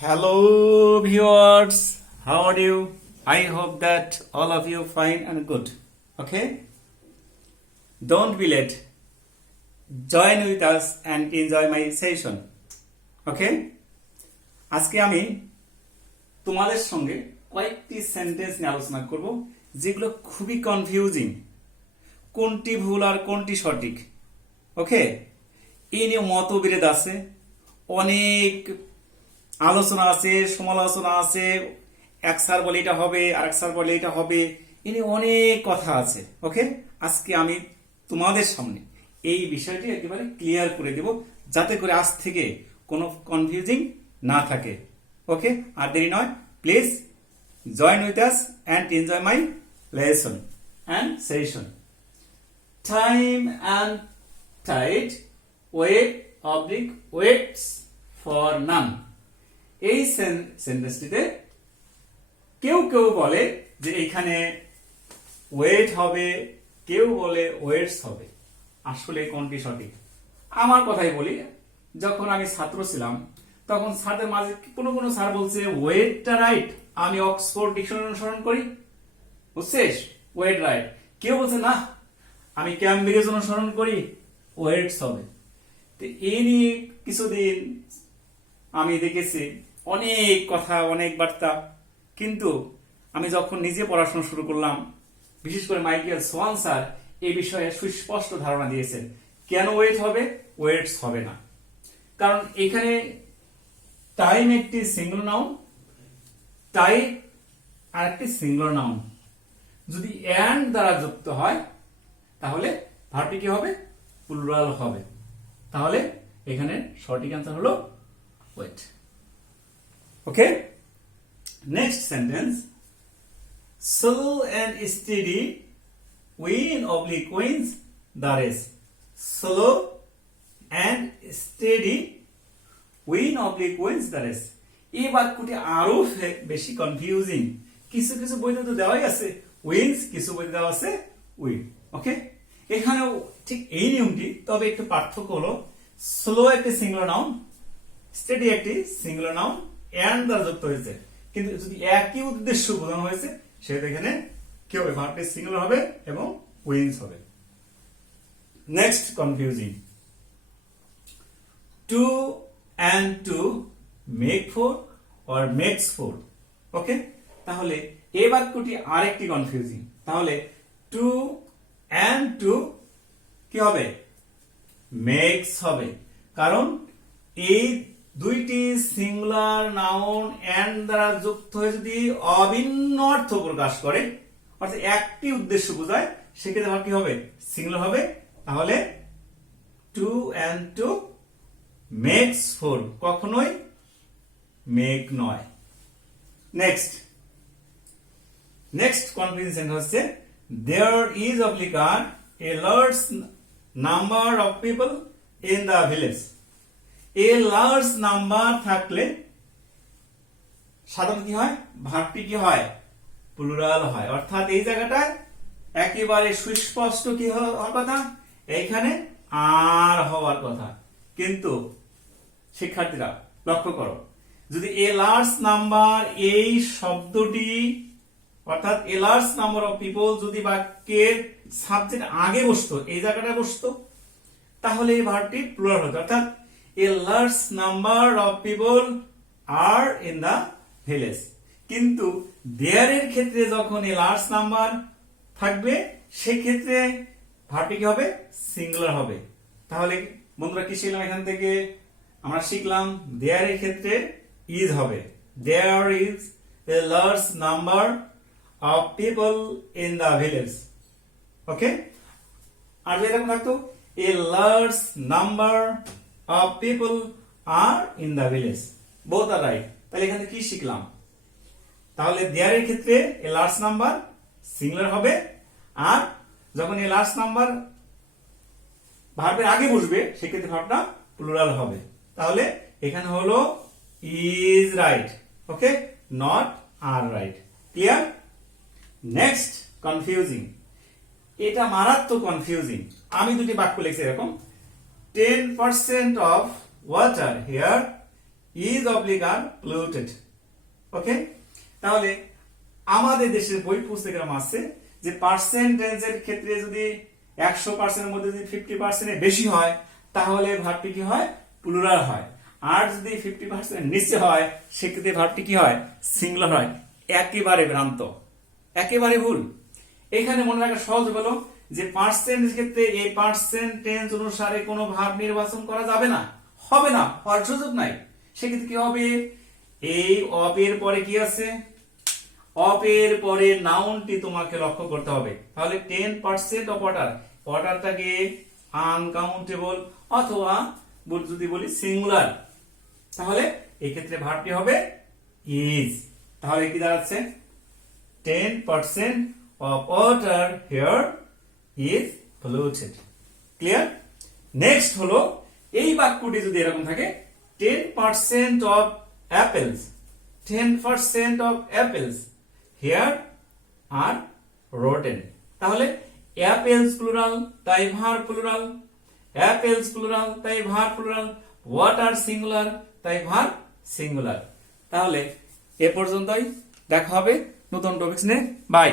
Hello viewers, how are you? I hope that all of you fine and good. Okay? Don't be late. Join with us and enjoy my session. Okay? আজকে আমি তোমাদের সঙ্গে কয়েকটি sentence নিয়ে আলোচনা করব যেগুলো খুবই কনফিউজিং। কোনটি ভুল আর কোনটি সঠিক। ওকে? এই নিয়ে মতবিরোধ আছে, অনেক আলোচনা আছে, সমালোচনা আছে। এক স্যার বলে এটা হবে, আরেক স্যার বলে এটা হবে, এনে অনেক কথা আছে। ওকে, আজকে আমি তোমাদের সামনে এই বিষয়টি একেবারে ক্লিয়ার করে দেব, যাতে করে আজ থেকে কোনো কনফিউজিং না থাকে। ওকে, আর দেরি নয়, please join with us and enjoy my lesson and session. Time and tide, wait অবলিক ওয়েটস ফর নাম। এই সেন্টেন্সটিতে কেউ কেউ বলে যে এখানে ওয়েট হবে, কেউ বলে ওয়েটস হবে। আসলে কোনটি সঠিক? আমার কথাই বলি, যখন আমি ছাত্র ছিলাম তখন স্যারদের মাঝে কোনো কোনো স্যার বলছে ওয়েটটা রাইট, আমি অক্সফোর্ড ডিকশনারি অনুসরণ করি, বুঝছিস, ওয়েট রাইট। কেউ বলছে না, আমি ক্যামব্রিজ অনুসরণ করি, ওয়েটস হবে। তো এই নিয়ে কিছুদিন আমি দেখেছি অনেক কথা, অনেক বার্তা, কিন্তু আমি যখন নিজে পড়াশোনা শুরু করলাম, বিশেষ করে মাইকেল সোয়ান স্যার এই বিষয়ে সুস্পষ্ট ধারণা দিয়েছেন কেন ওয়েট হবে, ওয়েটস হবে না। কারণ এখানে টাইম একটি সিঙ্গুলার নাউন, টাইড আর একটি সিঙ্গুলার নাউন। যদি এন্ড দ্বারা যুক্ত হয় তাহলে ভার্বটি কি হবে? প্লুরাল হবে। তাহলে এখানে সঠিক অ্যান্সার হলো wait. Okay, next sentence. Slow and steady wins the race. Slow and steady wins the race. এই বাক্যটি আরো বেশি কনফিউজিং। কিছু কিছু বইতে তো দেওয়াই আছে উইন্স, কিছু বইতে দেওয়া আছে উইন। ওকে, এখানেও ঠিক এই নিয়মটি, তবে একটু পার্থক্য হলো স্লো একটি সিঙ্গুলার নাউন, স্টেডি একটি সিঙ্গুলার নাউন, এন্ড দ্বারা যুক্ত হয়েছে, কিন্তু যদি একই উদ্দেশ্য বোঝানো হয়েছে সেটা এখানে কি হবে? ভার্বটি সিঙ্গুলার হবে এবং উইন্স হবে। Next confusing, two and two make four or makes four. Okay, তাহলে এই বাক্যটি আরেকটি কনফিউজিং। তাহলে টু অ্যান্ড টু কি হবে? মেক্স হবে। কারণ এই দুইটি সিঙ্গুলার নাউন এন্ড দ্বারা যুক্ত হয়ে যদি অভিন্ন অর্থ প্রকাশ করে, অর্থাৎ একটি উদ্দেশ্য বোঝায়, সেক্ষেত্রে ভাব কি হবে? সিঙ্গুলার হবে। তাহলে two and two makes four, কখনোই মেক নয়। নেক্সট কনফিউজিং সেন্টেন্স হচ্ছে দেয়ার ইজ অবলিকার a large number of people in the village. A large number থাকলে সাধারণত কি হয়? ভার্বটি কি হয়? প্লুরাল হয়। অর্থাৎ এই জায়গাটায় একেবারে সুস্পষ্ট কি হওয়ার কথা? এইখানে আর হওয়ার কথা। কিন্তু শিক্ষার্থীরা লক্ষ্য করো, যদি এ লার্জ নাম্বার এই শব্দটি, অর্থাৎ এ লার্জ নাম্বার অফ পিপল যদি বাক্যের সাবজেক্ট আগে বসতো, এই জায়গাটায় বসতো, তাহলে এই ভার্বটি প্লুরাল হতো। অর্থাৎ a large number of people are in the village. কিন্তু there এর ক্ষেত্রে যখন a large number থাকবে, সেক্ষেত্রে ভার্বটি কি হবে? সিঙ্গুলার হবে। তাহলে বন্ধুরা কি শিখলাম এখান থেকে? আমরা শিখলাম there এর ক্ষেত্রে is হবে, there is a large number of people in the village. ওকে, আর যদি এরকম থাকতো a large number of people are in the village, both are right. তাহলে এখানে কি শিখলাম? তাহলে there এর ক্ষেত্রে a large number সিঙ্গুলার হবে, আর যখন a large number ভার্বের আগে বসবে সেক্ষেত্রে ভার্বটা প্লুরাল হবে। তাহলে এখানে হলো is right, okay, not are right. Clear? Next confusing, এটা মারাত্মক কনফিউজিং। আমি দুটি বাক্য লিখছি এরকম, 10% of water here is oblique are polluted. Okay, তাহলে আমাদের দেশের বই পুস্তকের আছে যে পার্সেন্টেজের ক্ষেত্রে যদি 100% মধ্যে যদি 50% এর বেশি হয় তাহলে ভার্বটি কি হয়, প্লুরাল হয়। আর যদি 50% নিচে হয় সেক্ষেত্রে ভার্বটি কি হয়, সিঙ্গুলার হয়। একেবারে ভ্রান্ত, একেবারে ভুল। এখানে মনে রাখা সহজ হলো যে পার্সেন্টেজ ক্ষেত্রে এই পার্সেন্টেজ অনুসারে কোনো ভার্ব নির্বাচন করা যাবে না, হবে না, হওয়ার সুযোগ নাই। সেক্ষেত্রে কি হবে, এই অফ এর পরে কি আছে, অফ এর পরে নাউনটি তোমাকে লক্ষ্য করতে হবে। তাহলে 10% অফ ওয়াটার, ওয়াটারটাকে আনকাউন্টেবল অথবা যদি বলি সিঙ্গুলার, তাহলে এই ক্ষেত্রে ভার্বটি হবে ইজ। তাহলে কি দাঁড়াচ্ছে, 10% of water here is polluted। Clear? Next হলো এই বাক্যটি যদি এরকম থাকে 10% of apples, 10% of apples here are rotten। তাহলে অ্যাপেলস প্লুরাল তাই ভার্ব প্লুরাল, অ্যাপেলস প্লুরাল তাই ভার্ব প্লুরাল, ওয়াটার সিঙ্গুলার তাই ভার্ব সিঙ্গুলার। তাহলে এ পর্যন্তই, দেখা হবে নতুন টপিকস নিয়ে। বাই।